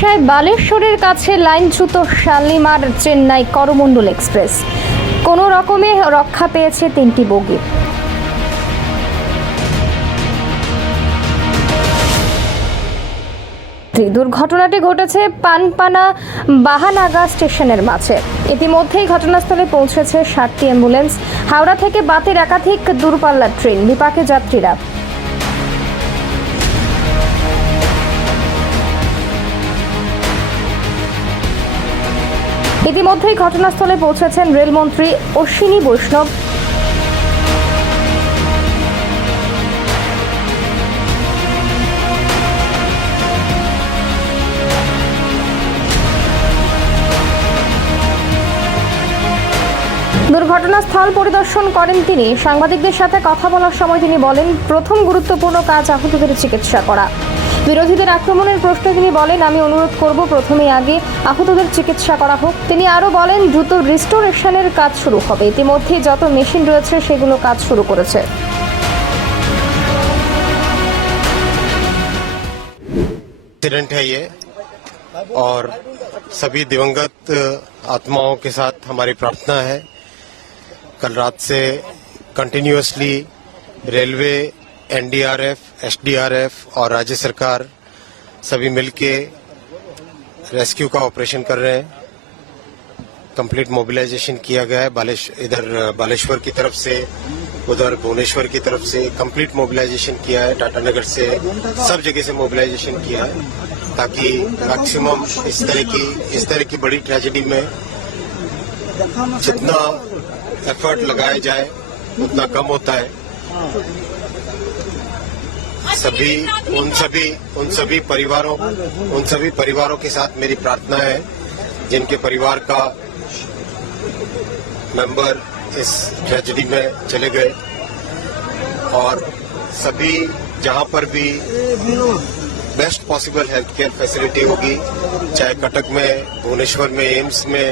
উড়িষ্যায় বালেশ্বরের কাছে লাইনচ্যুত শালিমার চেন্নাই করমণ্ডল এক্সপ্রেস, কোনো রকমে রক্ষা পেয়েছে 3টি বগি। দুর্ঘটনাটি ঘটেছে পানপানা বাহানাগা স্টেশনের মাঝে। ইতিমধ্যেই ঘটনাস্থলে পৌঁছেছে 60টি অ্যাম্বুলেন্স। হাওড়া থেকে বাতির একাধিক দূরপাল্লার ট্রেন, বিপাকে যাত্রীরা। ইতিমধ্যেই ঘটনাস্থলে পৌঁছেছেন রেলমন্ত্রী অশ্বিনী বৈষ্ণব। দুর্ঘটনাস্থল পরিদর্শন করেন তিনি। সাংবাদিকদের সাথে কথা বলার সময় তিনি বলেন, প্রথম গুরুত্বপূর্ণ কাজ আহতদের চিকিৎসা করা। বিরোধীদের আক্রমণের প্রশ্নে তিনি বলেন, আমি অনুরোধ করব প্রথমেই আগে আহতদের চিকিৎসা করা হোক। তিনি আরও বলেন, দ্রুত রিস্টোরেশনের কাজ শুরু হবে। ইতিমধ্যে যত মেশিন রয়েছে সেগুলো কাজ শুরু করেছে। एक्सीडेंट है ये, और सभी दिवंगत आत्माओं के साथ हमारी प्रार्थना है। कल रात से कंटिन्यूअसली रेलवे, एनडीआरएफ, एसडीआरएफ और राज्य सरकार सभी मिलके रेस्क्यू का ऑपरेशन कर रहे हैं। कंप्लीट मोबिलाइजेशन किया गया है। इधर बालेश्वर की तरफ से, उधर भुवनेश्वर की तरफ से कंप्लीट मोबिलाइजेशन किया है। टाटानगर से सब जगह से मोबिलाइजेशन किया है, ताकि मैक्सिमम इस तरह की बड़ी ट्रेजेडी में जितना एफर्ट लगाया जाए उतना कम होता है। उन सभी परिवारों के साथ मेरी प्रार्थना है जिनके परिवार का मेंबर इस ट्रेजेडी में चले गए, और सभी जहां पर भी best possible health care facility होगी, चाहे कटक में, भुवनेश्वर में, एम्स में,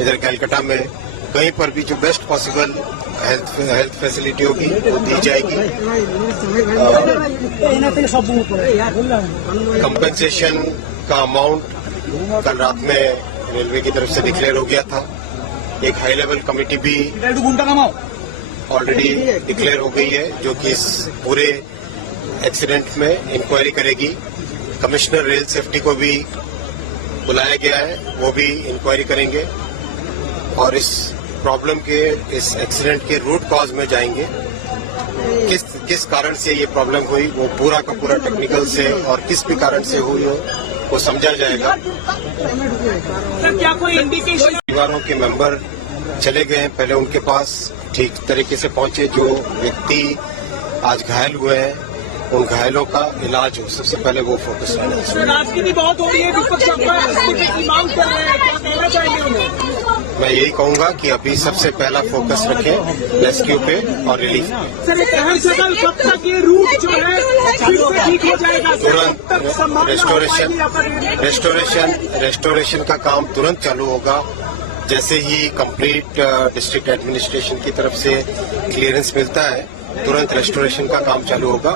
इधर कलकत्ता में, कहीं पर भी जो बेस्ट पॉसिबल हेल्थ फैसिलिटी होगी वो दी जाएगी। कंपनसेशन का अमाउंट कल रात में रेलवे की तरफ से डिक्लेयर हो गया था। एक हाई लेवल कमेटी भी ऑलरेडी डिक्लेयर हो गई है, जो कि इस पूरे एक्सीडेंट में इंक्वायरी करेगी। कमिश्नर रेल सेफ्टी को भी बुलाया गया है, वो भी इंक्वायरी करेंगे और इस प्रॉब्लम के, इस एक्सीडेंट के रूट कॉज में जाएंगे। किस कारण से ये प्रॉब्लम हुई वो पूरा का पूरा टेक्निकल से और किस भी कारण से हुई हो वो समझा जाएगा। क्या कोई इंडिकेशन? परिवारों के मेंबर चले गए हैं, पहले उनके पास ठीक तरीके से पहुंचे। जो व्यक्ति आज घायल हुए हैं उन घायलों का इलाज हो, सबसे पहले वो फोकस रहना चाहिए। राजनीति बहुत हो रही है, विपक्ष की मांग कर रहे हैं, क्या कहना चाहेंगे उन्हें? मैं यही कहूंगा कि अभी सबसे पहला फोकस रखें रेस्क्यू पे और रिलीफ पे। तुरंत रेस्टोरेशन का काम तुरंत चालू होगा। जैसे ही कंप्लीट डिस्ट्रिक्ट एडमिनिस्ट्रेशन की तरफ से क्लियरेंस मिलता है, तुरंत रेस्टोरेशन का काम चालू होगा।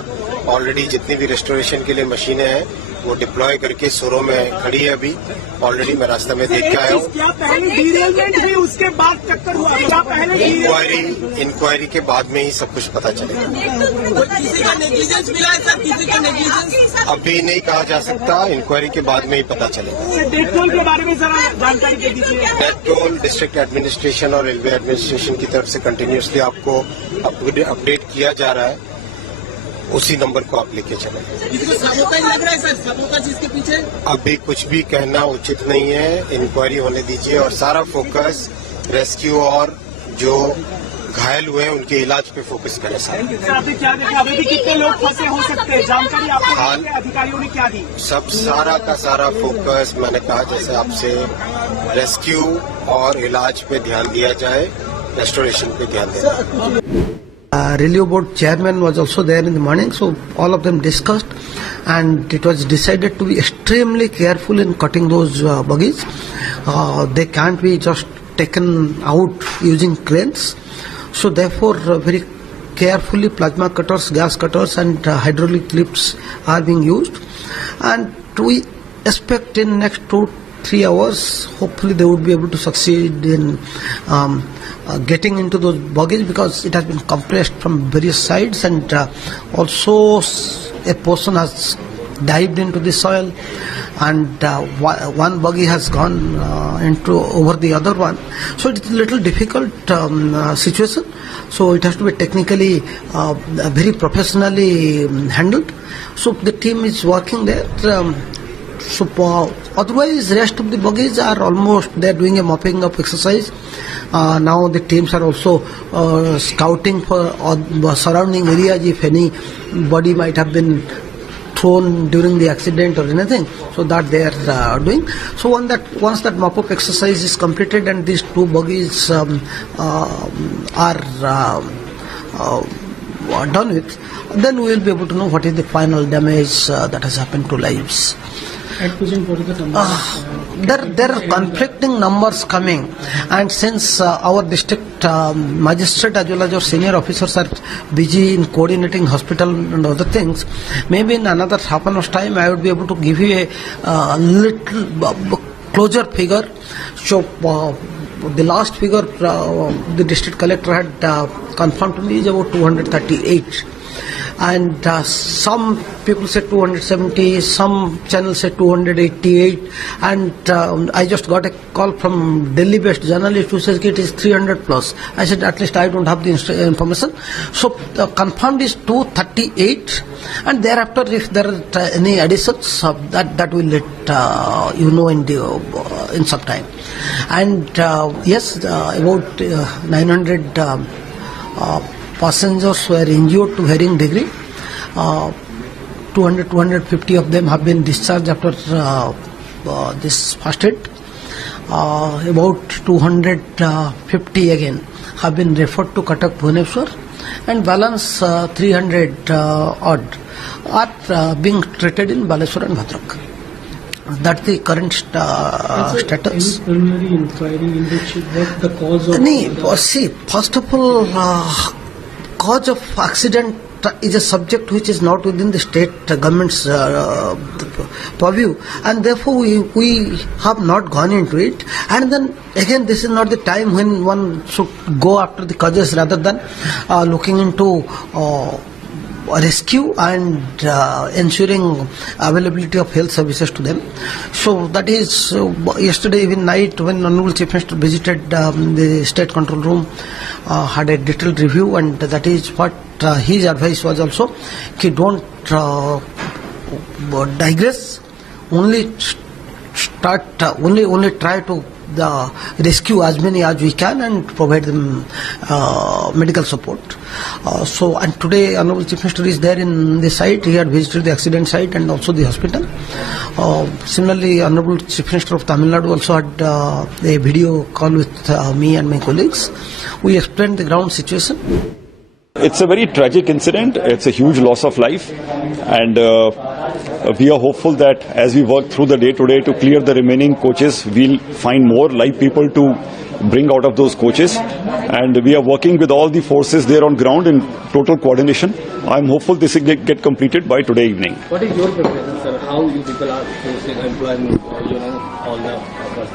ऑलरेडी जितनी भी रेस्टोरेशन के लिए मशीनें हैं वो डिप्लॉय करके सोरो में खड़ी है। अभी ऑलरेडी मैं रास्ते में देख के आया हूँ। उसके बाद चक्कर हुआ, इंक्वायरी के बाद में ही सब कुछ पता चलेगा। अभी नहीं कहा जा सकता, इंक्वायरी के बाद में ही पता चलेगा। डेथ टोल के बारे में जरा जानकारी दे दीजिए। डेथ टोल डिस्ट्रिक्ट एडमिनिस्ट्रेशन और रेलवे एडमिनिस्ट्रेशन की तरफ से कंटिन्यूसली आपको अपडेट किया जा रहा है, उसी नंबर को आप लेके चले। लग रहा है सर, जिसके पीछे अभी कुछ भी कहना उचित नहीं है। इंक्वायरी होने दीजिए और सारा फोकस रेस्क्यू और जो घायल हुए हैं उनके इलाज पे फोकस करें। अभी भी कितने लोग फंसे हो सकते हैं, जानकारी आपको अधिकारियों ने क्या दी? सब सारा का सारा फोकस मैंने कहा, जैसे आपसे, रेस्क्यू और इलाज पे ध्यान दिया जाए, रेस्टोरेशन पे ध्यान देना। Railway board chairman was also there in the morning, so all of them discussed, and it was decided to be extremely careful in cutting those buggies. They can't be just taken out using cranes, so therefore very carefully plasma cutters, gas cutters and hydraulic lifts are being used, and we expect in next 2-3 hours, hopefully they would be able to succeed in getting into those buggies, because it has been compressed from various sides, and also a person has dived into the soil, and one buggy has gone into over the other one. So it's a little difficult situation. So it has to be technically very professionally handled. So the team is working there. Otherwise, rest of the buggies are almost, they are doing a mopping up exercise. Now the teams are also scouting for surrounding areas if any body might have been thrown during the accident or anything, so that they are doing. So once that mop-up exercise is completed and these two buggies are done with, then we will be able to know what is the final damage that has happened to lives. At present, what is the number? There are conflicting numbers coming, and since our district magistrate as well as our senior officers are busy in coordinating hospital and other things, maybe in another half an hour's time I would be able to give you a little closer figure. So the last figure the district collector had confirmed to me is about 238. And some people said 270, some channels said 288, and I just got a call from Delhi-based journalist who says it is 300 plus. I said at least I don't have the information. So confirmed is 238, and thereafter if there are any additions, that will let you know in some time. And yes, about 900 passengers were injured to varying degree. 200-250 of them have been discharged after this first aid. About 250 again have been referred to Cuttack, Bhubaneswar, and balance 300 odd are being treated in Baleswar and Bhadrak. That's the current status. Any preliminary inquiry into what the cause of? See, first of all, cause of accident is a subject which is not within the state government's purview, and therefore we have not gone into it. And then again, this is not the time when one should go after the causes rather than looking into rescue and ensuring availability of health services to them. So that is yesterday even night when Honorable Chief Minister visited the State Control Room, had a detailed review, and that is what his advice was also. Don't digress, only try to rescue as many as we can and provide them medical support. And today Honorable Chief Minister is there in the site. He had visited the accident site and also the hospital. Similarly, Honorable Chief Minister of Tamil Nadu also had a video call with me and my colleagues. We explained the ground situation. It's a very tragic incident. It's a huge loss of life, and we are hopeful that as we work through the day today to clear the remaining coaches, we'll find more live people to bring out of those coaches, and we are working with all the forces there on ground in total coordination. I'm hopeful this will get completed by today evening. What is your preparation, sir? How you people are facing employment? All the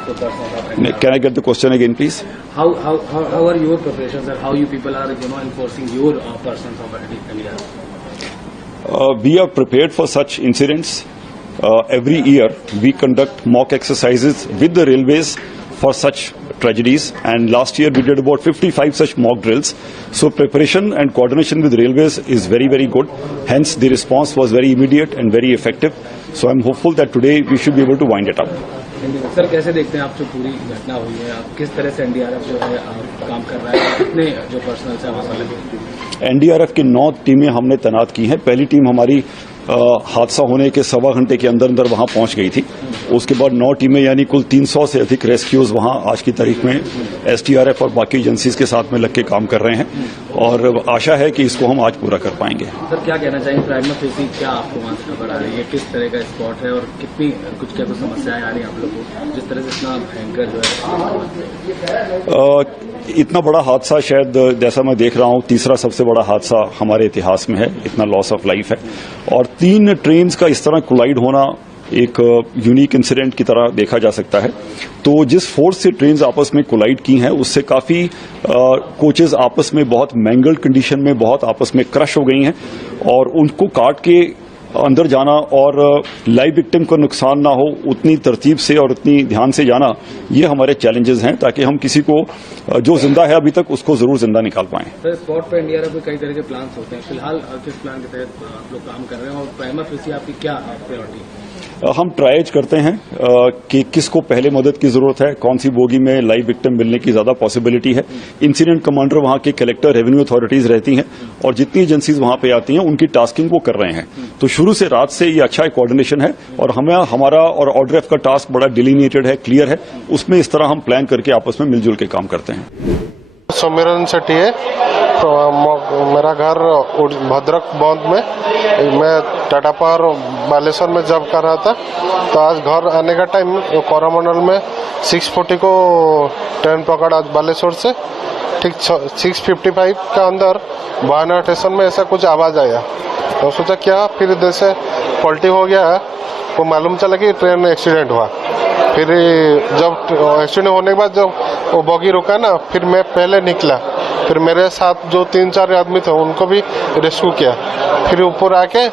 persons. Can I get the question again, please? How are your preparations, sir? How you people are enforcing your persons of NDRF? We are prepared for such incidents. Every year we conduct mock exercises with the railways for such tragedies, and last year we did about 55 such mock drills. So preparation and coordination with railways is very, very good. Hence the response was very immediate and very effective. So I'm hopeful that today we should be able to wind it up. Sir कैसे देखते हैं आप जो पूरी घटना हुई है, आप किस तरह से एनडीआरएफ जो है काम कर रहा है, कितने जो पर्सनल है वहाँ लगे? एनडीआरएफ की 9 टीमें हमने तैनात की हैं। पहली टीम हमारी हादसा होने के 1.25 घंटे के अंदर वहां पहुंच गई थी। उसके बाद 9 टीमें यानी कुल 300 से अधिक रेस्क्यूज वहां आज की तारीख में एसटीआरएफ और बाकी एजेंसीज के साथ में लग के काम कर रहे हैं, और आशा है कि इसको हम आज पूरा कर पाएंगे। सर क्या कहना चाहिए, प्राइमा फेसी क्या आपको वहां से खबर आ रही है, किस तरह का स्पॉट है और कितनी कुछ समस्याएं आ रही है आप लोगों को, जिस तरह से इतना भयंकर जो है? इतना बड़ा हादसा शायद जैसा मैं देख रहा हूं तीसरा सबसे बड़ा हादसा हमारे इतिहास में है। इतना लॉस ऑफ लाइफ है, और 3 ट्रेन्स का इस तरह कोलाइड होना एक यूनिक इंसिडेंट की तरह देखा जा सकता है। तो जिस फोर्स से ट्रेन्स आपस में कोलाइड की हैं उससे काफी कोचेज आपस में बहुत मैंगल्ड कंडीशन में बहुत आपस में क्रश हो गई हैं और उनको काट के अंदर जाना और लाइव विक्टिम को नुकसान ना हो उतनी तरतीब से और उतनी ध्यान से जाना, ये हमारे चैलेंजेस हैं ताकि हम किसी को जो जिंदा है अभी तक उसको जरूर जिंदा निकाल पाएं। सर, स्पॉट पे एनडीआरएफ में कई तरह के प्लान्स होते हैं, फिलहाल किस प्लान के तहत आप लोग काम कर रहे हैं और प्राइमा फेसी आपकी क्या प्रायोरिटी है? हम ट्राइज करते हैं कि किसको पहले मदद की जरूरत है, कौन सी बोगी में लाइव विक्टिम मिलने की ज्यादा पॉसिबिलिटी है। इंसिडेंट कमांडर वहां के कलेक्टर, रेवेन्यू अथॉरिटीज रहती हैं और जितनी एजेंसीज वहां पे आती हैं उनकी टास्किंग वो कर रहे हैं। तो शुरू से रात से ये अच्छा कोऑर्डिनेशन है और हमारा और ऑर्डरएफ का टास्क बड़ा डिलीनिएटेड है, क्लियर है। उसमें इस तरह हम प्लान करके आपस में मिलजुल के काम करते हैं। सौमिरन शेट्टी है, तो मेरा घर भद्रक बौंद में, मैं टाटा पावर बालेश्वर में जॉब कर रहा था। तो आज घर आने का टाइम कोरामंडल में 640 को ट्रेन पकड़ा बालेश्वर से, ठीक 6:55 का अंदर बायना स्टेशन में ऐसा कुछ आवाज़ आया। तो सोचा क्या, फिर इधर से पलटी हो गया, वो मालूम चला कि ट्रेन एक्सीडेंट हुआ। फिर जब एक्सीडेंट होने के बाद जब वो बॉगी रुका ना, फिर मैं पहले निकला, फिर मेरे साथ जो 3-4 आदमी थे उनको भी रेस्क्यू किया। फिर ऊपर आके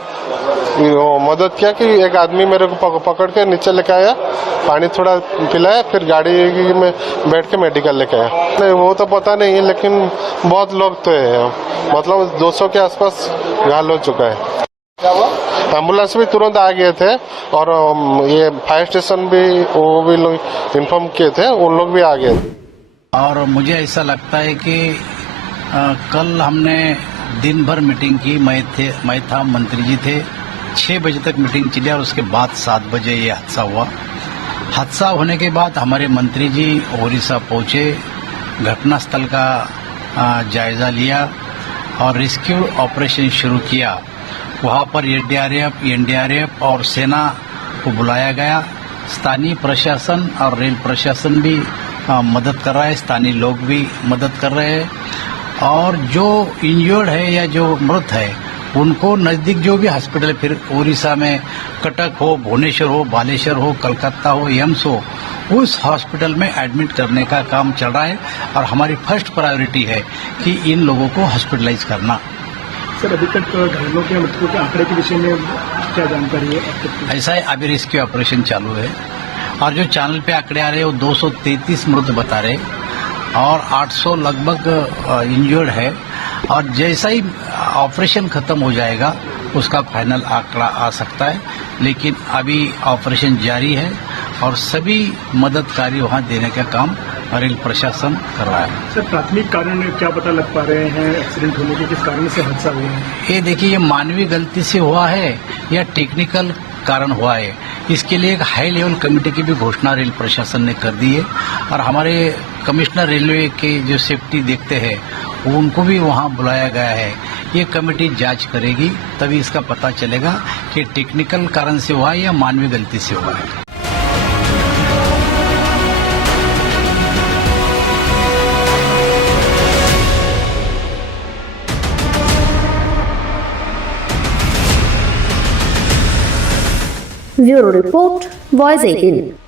मदद किया कि एक आदमी मेरे को पकड़ के नीचे लेके आया, पानी थोड़ा पिलाया, फिर गाड़ी में बैठ के मेडिकल लेके आया। नहीं वो तो पता नहीं है, लेकिन बहुत लोग तो है, मतलब 200 के आसपास घायल हो चुका है। एम्बुलेंस भी तुरंत आ गए थे और ये फायर स्टेशन भी वो भी लोग इन्फॉर्म किए थे, उन लोग भी आ गए। और मुझे ऐसा लगता है कि कल हमने दिन भर मीटिंग की, मैं था, मंत्री जी थे, 6 बजे तक मीटिंग चली और उसके बाद 7 बजे ये हादसा हुआ। हादसा होने के बाद हमारे मंत्री जी ओडिशा पहुंचे, घटनास्थल का जायजा लिया और रेस्क्यू ऑपरेशन शुरू किया। वहां पर एनडीआरएफ और सेना को बुलाया गया। स्थानीय प्रशासन और रेल प्रशासन भी मदद कर रहा है, स्थानीय लोग भी मदद कर रहे हैं और जो इंजर्ड है या जो मृत है उनको नजदीक जो भी हॉस्पिटल, फिर उड़ीसा में कटक हो, भुवनेश्वर हो, बालेश्वर हो, कलकत्ता हो, एम्स हो, उस हॉस्पिटल में एडमिट करने का काम चल रहा है और हमारी फर्स्ट प्रायोरिटी है कि इन लोगों को हॉस्पिटलाइज करना। सर, अभी तक घायलों के मृतकों के आंकड़े के विषय में क्या जानकारी है? ऐसा है, अभी रेस्क्यू ऑपरेशन चालू है और जो चैनल पे आंकड़े आ रहे हैं वो 233 मृत बता रहे और 800 लगभग इंजर्ड है। और जैसा ही ऑपरेशन खत्म हो जाएगा उसका फाइनल आंकड़ा आ सकता है, लेकिन अभी ऑपरेशन जारी है और सभी मदद कार्य वहां देने का काम रेल प्रशासन कर रहा है। सर, प्राथमिक कारण क्या पता लग पा रहे हैं एक्सीडेंट होने के, किस कारण से हादसा हुआ है? ये देखिए, ये मानवीय गलती से हुआ है या टेक्निकल कारण हुआ है, इसके लिए एक हाई लेवल कमेटी की भी घोषणा रेल प्रशासन ने कर दी है और हमारे कमिश्नर रेलवे के जो सेफ्टी देखते हैं उनको भी वहां बुलाया गया है। ये कमेटी जांच करेगी, तभी इसका पता चलेगा कि टेक्निकल कारण से हुआ है या मानवीय गलती से हुआ है। Bureau Report, Voice 18।